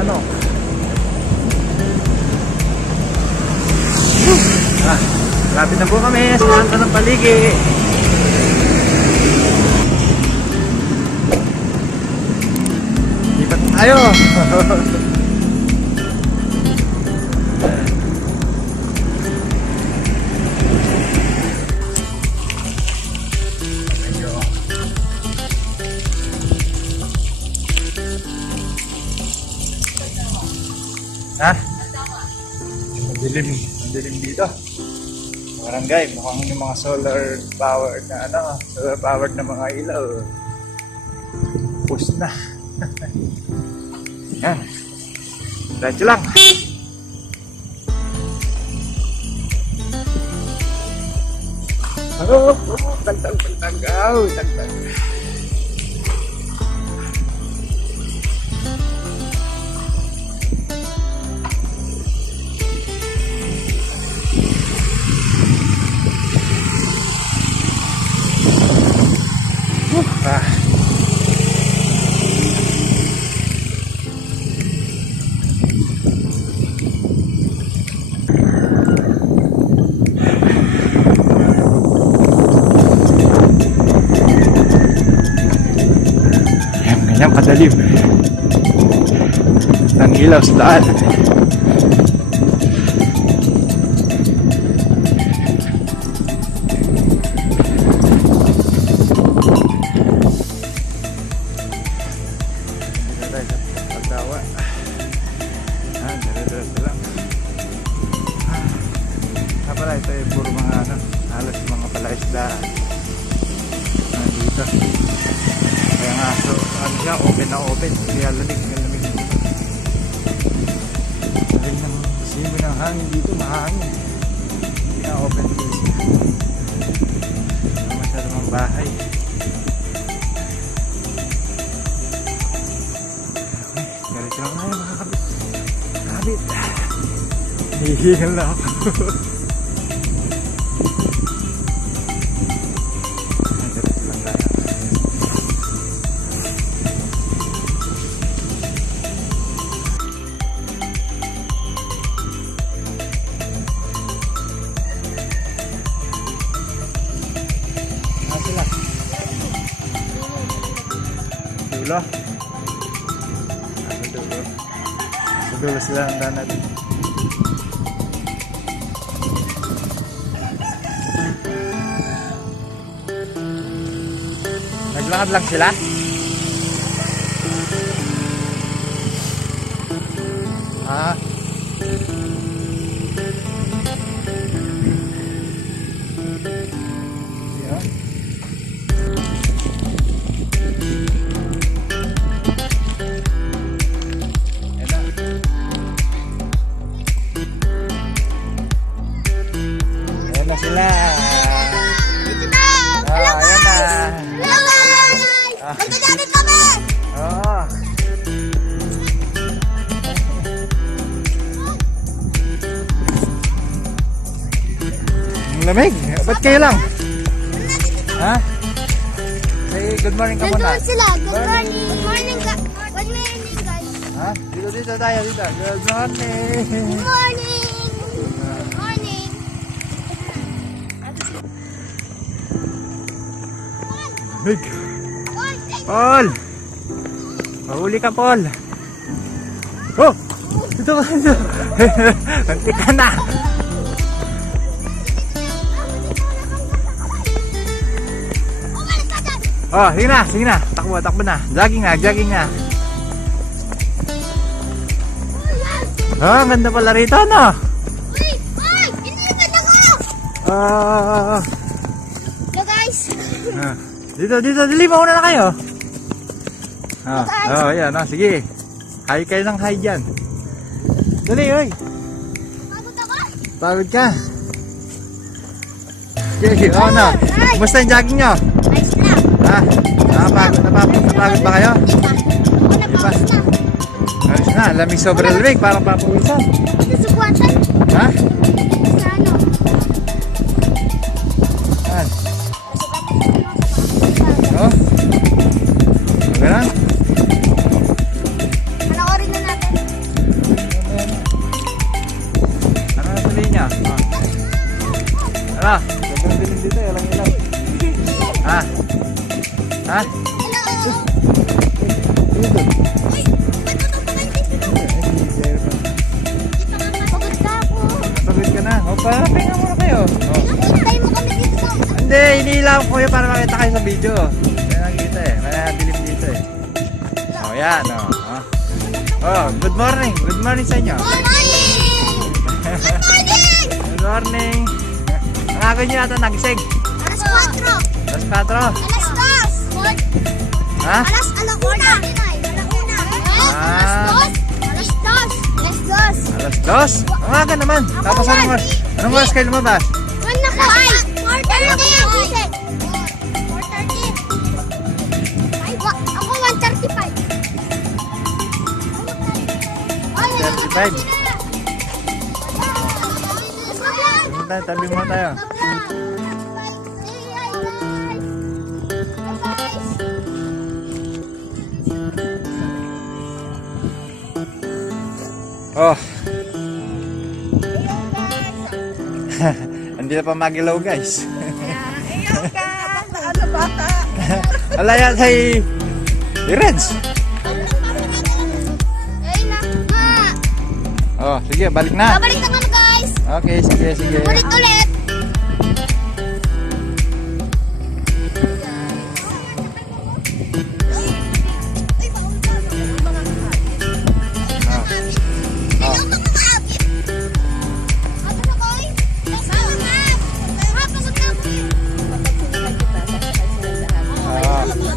Ano? Lapit na po kami sa kanto ng Paligi. Lipat tayo. Ha? Madilim dito. Barangay, mukhang yung mga solar powered na solar powered na mga ilaw. Push na. Yan. Diretso lang. Tagtag. Tagtag. Ganyan kadalim ng ilaw sa daan. Pala ito ay puro mga halos mga palaisdaan dito. Kaya nga so siya, open na open, kaya lamig dahil ng simo ng hangin dito, mahangin, hindi na open dito, masyado mga bahay. Galit lang na mga kabit hihingal na ako. Dulo. Sa dulo sila ang daan natin. Naglakad lang sila. Sila. Dito na. Hello guys. Hello guys. Nagdadali kami. Oh. Lamig. Ba't kayo lang? Ha? Say good morning ka muna. Nandun sila. Good morning. Good morning guys. Ha? Dito tayo dito. Good morning. Good morning. Big. Paul! Mahuli ka, Paul! Oh! Dito ka! Nanti ka na! Oh, sige na! Takbo na! Jogging na! Ah, ganda pala rito, no? Hello, guys! Dito, dali, mauna na kayo. Ayan, sige. Hi kayo ng hi dyan. Dali, oy. Pagod ako. Pagod ka. Sige, na. Kumusta yung jogging nyo? Nice lang. Napapagod ba kayo? Ako napapos na. Ayos na, lamig sobrang lamig, parang papawisan. Ito subuatan. Ha? Sa ano? Saan? Oh? Ganun? Panoorin na natin. Ano na tuloy niya? Ano? Sobrang dilim dito, ilang. Ha? Ha? Hello. Dito. Pagod na ako. Pagod ka na. O, pahinga muna kayo. Hintay mo kami dito. Hindi, iniilaw ko yun para makita kayo sa video. Kaya nakikita eh. Dilim dito eh. O, yan. Good morning. Good morning sa inyo. Morning! Good morning! Good morning. Ang ako nyo yata nagising. Alas 4. Alas 4. Alas 2. Ha? Alas 1. Alas 2? Ang aga naman. Tapos anong oras kayo lumabas? 1 na po ay 4:30. 4:30. Ako 1:35. 35. Tabi mo tayo. Oh. Hindi na pa magilaw, guys. Ayaw ka. Ano ba ka? Wala yan kay Reds. Ay na. Oh, sige, balik na. Babalik na kami, guys. Okay, sige. Ulit.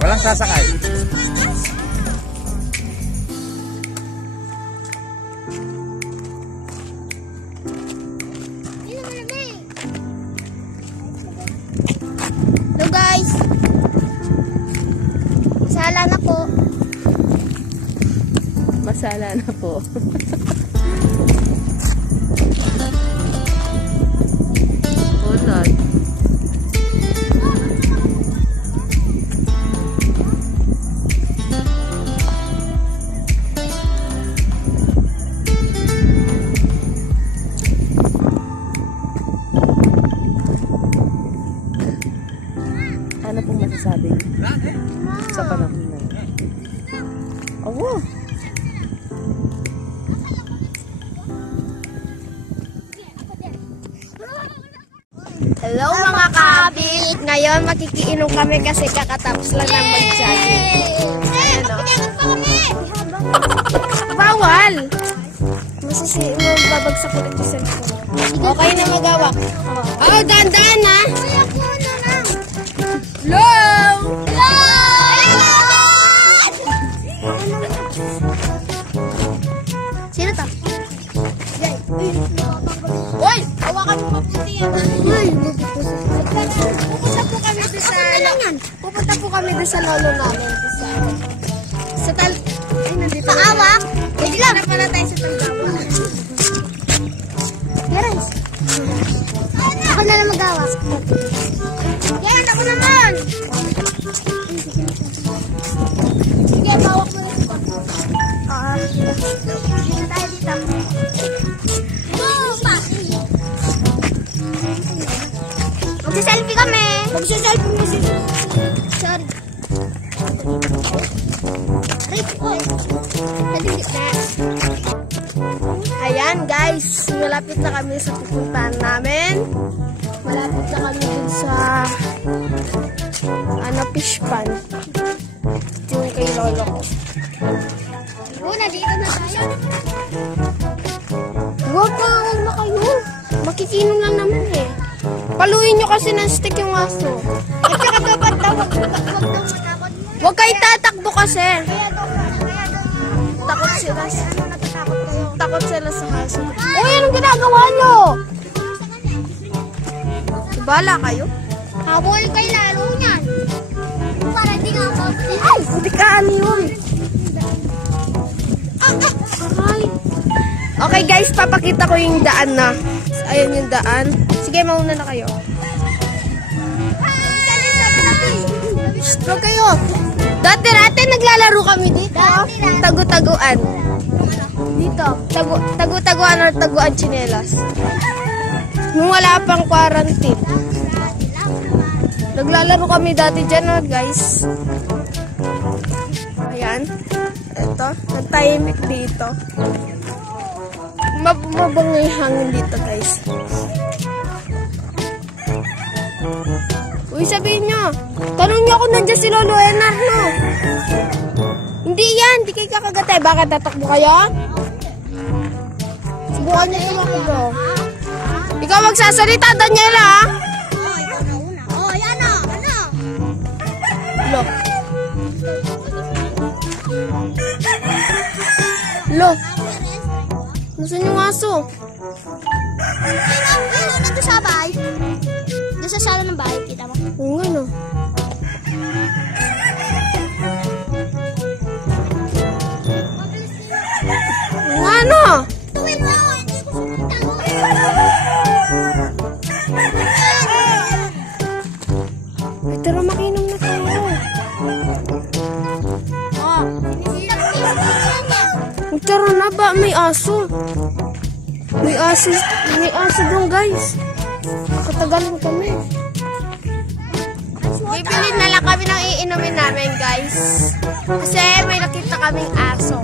Walang sasakay. Hello, guys. Masala na po. Masala na po. Ulan. Ano pong masasabi sa panahon na yun? Oh, Hello mga kabit! Ngayon makikiinom kami kasi kakatapos lang ng mag-jogging. Bawal! Babagsak ulit yung cellphone. Okay na magawak. Oh, dandan na! Hello! Sino to? Uy! Hawakan mo mabuti yan. Pupunta po kami doon sa lolo namin. Nandito. Paawak? Pwede lang. Pala tayo sa Talgawak. Yes. Ako na lang mag-awak. Yan, ako naman. Sige, bawak mo lang ito. Dito tayo dito. Magsiselfie kami. Magsiselfie mo si... Sorry. Ayan guys, malapit na kami sa pupuntahan namin. Malapit na kami dun sa fish pan. Ito yung kay lolo ko. Nandito na tayo. Huwag na kayo. Makikinom lang naman eh. Paluin nyo kasi ng stick yung aso. At saka dapat daw Huwag kayo tatakbo kasi. Takot sila sa... Takot sila sa haso. Uy, anong ginagawa nyo? Bala kayo? Habol kayo lalo niyan. Para di nga ako. Ay, hindi ka yun. Aray. Okay guys, papakita ko yung daan na. Ayan yung daan. Sige, mauna na kayo. Huwag kayo. Dati naglalaro kami dito. Tagu-taguan. Dito. Tagu-taguan or taguan tsinelas. Nung wala pang quarantine. Naglalaro kami dati dyan, no, guys. Ayan. Ito. Nagtahimik dito. Mabangay hangin dito, guys. Uy, sabihin nyo. Tanong nyo kung nandiyan si Lolo Enar, no? Hindi yan. Hindi kayo kakagatay. Bakit tatakbo kayo? Subukan nyo tumakbo. Ikaw magsasalita, Daniela, ha? Lo. Lo. Nasaan yung aso? Ayun, nandito sa bahay. Doon sa sala ng bahay, kita mo? Oo nga, no. Ano? Tuwin mo! Hindi ko sumita mo. Ay, tara, makinom na tayo. Ay, tara na ba? May aso. May aso doon, guys. Katagalan kami. Bibili na lang kami ng iinumin namin, guys. Kasi may nakita kaming aso.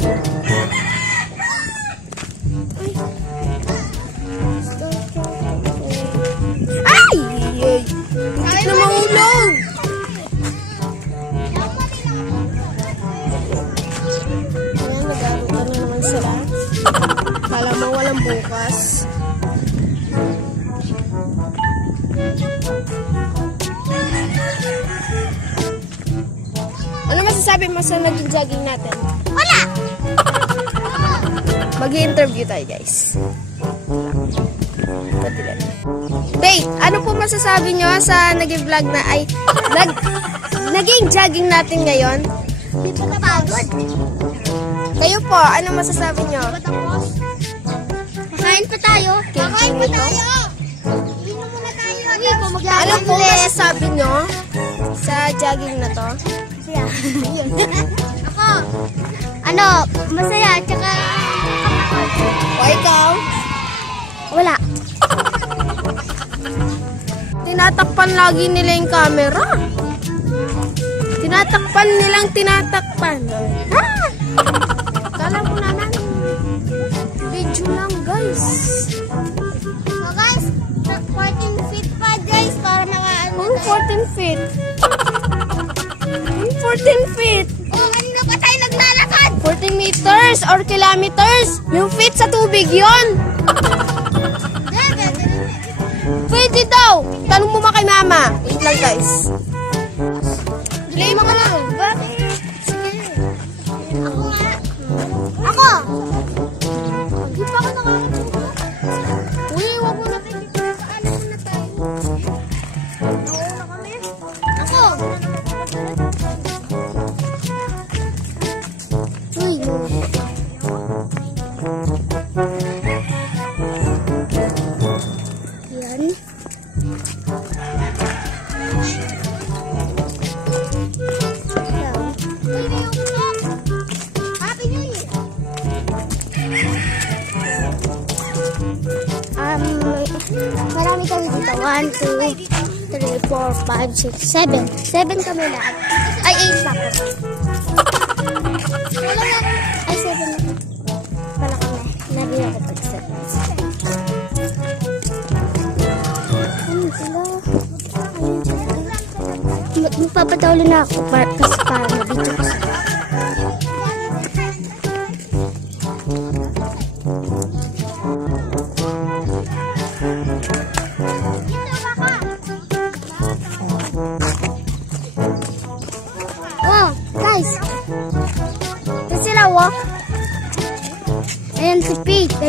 Ay! Ay! Hindi na mahulog! Ayan, nag-arutan na naman sila. Kala mo walang bukas. Ano masasabi mo sa naging jogging natin? Wala! Mag-i-interview tayo, guys. Babe, ano po masasabi nyo sa naging vlog na ay naging jogging natin ngayon? Di pa napagod. Kayo po, ano masasabi nyo? Patapos. Kakain pa tayo. Kakain pa tayo. Inom muna tayo. Hindi ko Ano po masasabi nyo sa jogging na to? Masaya. Ako. Ano, masaya. Tsaka... O ikaw? Wala. Tinatakpan lagi nila yung camera. Tinatakpan. Ha? Kala mo naman. Video lang, guys. So guys, 14 feet pa guys para nakaano. 14 feet. 14 feet. Oh, kanina pa tayo naglalakad. 14 meters or kilometers. Yung feet sa tubig yon. Pwede daw. Tanong mo ma kay mama. Wait lang, guys. Play mo ka lang. Sige. Ako nga. Ako. Hindi pa ako nakakatuto. Uy, wag mo na. Paano muna tayo? Nauna kami. Ako. Uy. Yan. Happy New Year. Marami kami dito. 1, 2, 3, 4, 5, 6, 7. 7 kami lahat. Ay, 8 pa ako. Ay, 7 na. Pala kami. Lagi ako pag-7. Ayun sila. Magpapadawli na ako kasi para mabidyo ko sila.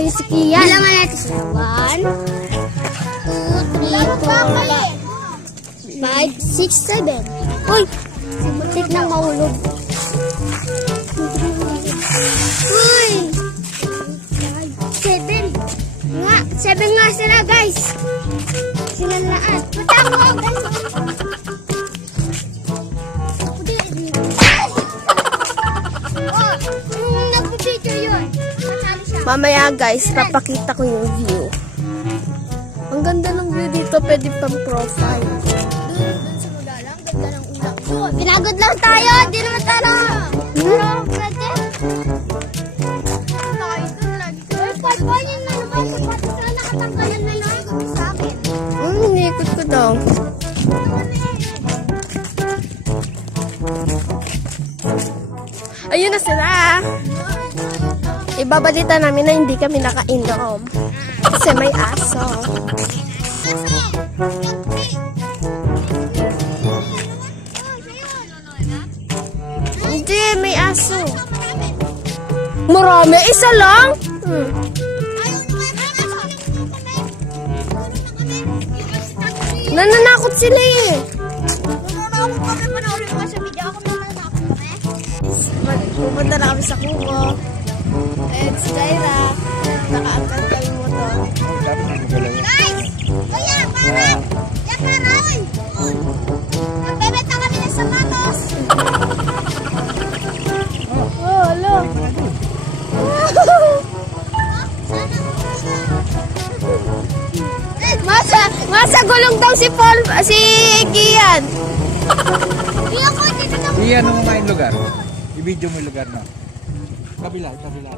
Ayun si Kian. Bilangan natin siya. 1, 2, 3, 4, 5, 6, 7. Uy! Muntik nang mahulog. Uy! 7. Nga, 7 nga sila, guys. Sinalaan. Matamo, guys. Oh, nagpapicture yun. Mamaya guys, papakita ko yung view. Ang ganda ng view dito, pwede pang profile. Doon sa magalang, ganda ng ulap doon. Pinagod lang tayo, di naman tayo. Pero, pwede. Tayo doon, lagi ko. Uy, pagpanin na naman. Sapatos na nakatanggalan na lang sa akin. Inikot ko daw. Ayun na sila. Ibabalita namin na hindi kami nakainom. Kasi may aso. Hindi, may aso. Marami, isa lang. Nananakot sila eh. Pupunta na kami sa kubo. And si Jaira, nakaangkat kami motor. Guys! Kuya, parang! Yan parang! Magbebenta kami ng sapatos! Oh, hello. Masa gulong daw si Paul, si Kian. Kuya ko, dito na! Iyan mo nga yung lugar. I-video mo yung lugar na. Kabila, kabila.